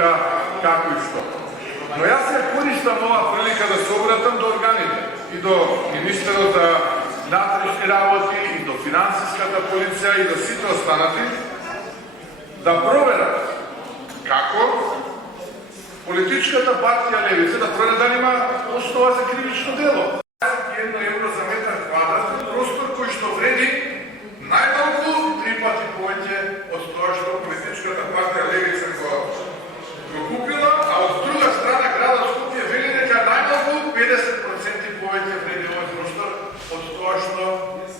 одлука како и што. Но јас се користам оваа прилика да се обратам до органите и до министерот за внатрешни работи и до финансиската полиција и до сите останати да проверат како политичката партија Левица да проверат дали има основа за кривично дело. 1 евро за метар квадратен простор кој што вреди најдолго 3 пати повеќе од тоа што политичката партија Левица го купила, а од друга страна градот Скопје вели дека најдолго 50% повеќе вреди овој простор од тоа што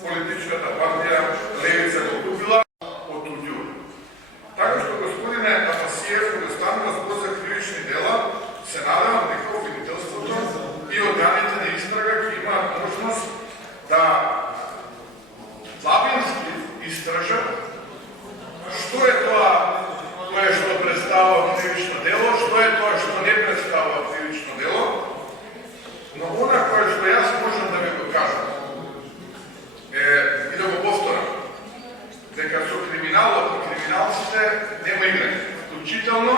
политичката партија Левица го купила од туѓу. Така што, господине Афасиев, кога станува збор за кривични дела, се надевам дека обвинителството и органите на истрага ќе имаат можност да лабински истражат што е тоа што представува кривично дело, што е тоа што не представува кривично дело, но она кое што јас можам да ви го кажам и да го повторам, дека со криминалот и криминалците нема играње, вклучително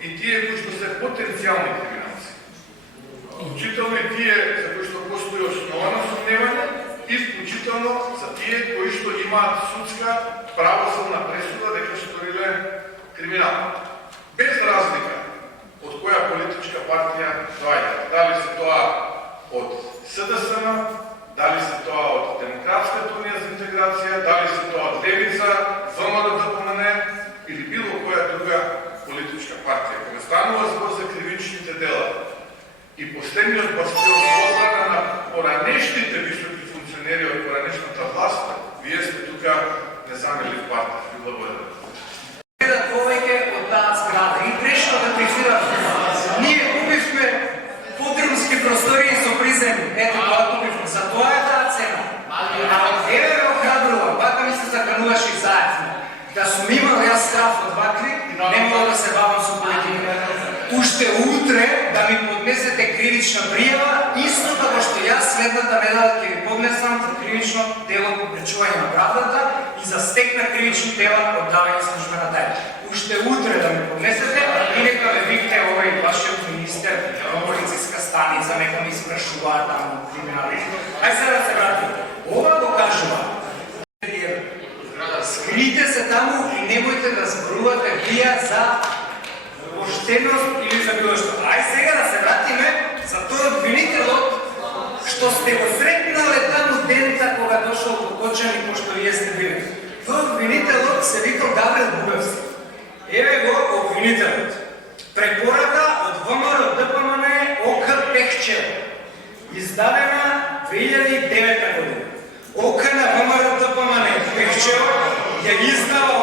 и тие кои што се потенцијални криминалци, вклучително и тие за кои што постои основано сомневање и вклучително за тие кои што имаат судска правосудна пресуда дека сториле криминал. Без разлика од која политичка партија доаѓа, дали се тоа од СДСМ, дали се тоа од Демократската унија за интеграција, дали се тоа од Левица, ВМРО-ДПМН или било која друга политичка партија. Кога станува збор за кривичните дела и последниот бастион за одбрана на поранешните високи функционери од поранешната власт, вие сте тука незамелив партнер. Ви благодарам. Повеќе од таа зграда и прешно да префирам. Ние купивме подрумски простории со приземи. Ето тоа купивме. За тоа е таа цена. Еве ме охрабрува, бака ми се закануваше заедно. Да сум имал јас страф од вакви, не мога да се бавам со политика. Уште утре да ми поднесете кривична пријава, исто како што јас следната недела ќе ви поднесам за кривично дело по пречување на правдата и за стек на кривични дела оддавање службена тајна. Уште утре да ми поднесете и нека ме викне овој вашиот министер во полициска станица, нека ми испрашуваат таму криминалисти. Ај сега да се вратим. Ова го кажува. Скрите се таму и немојте да зборувате вие за поштеност или за било што. Ај сега да се вратиме за тој обвинителот што сте го сретнале таму дента кога дошол до Кочани, пошто вие сте били. Тој обвинителот се викал Гаврил Буевски. Еве го обвинителот. Препорака од ВМРО-ДПМН ОК Пехчево, издадена 2009 година. ОК на ВМРО-ДПМН Пехчево ја издава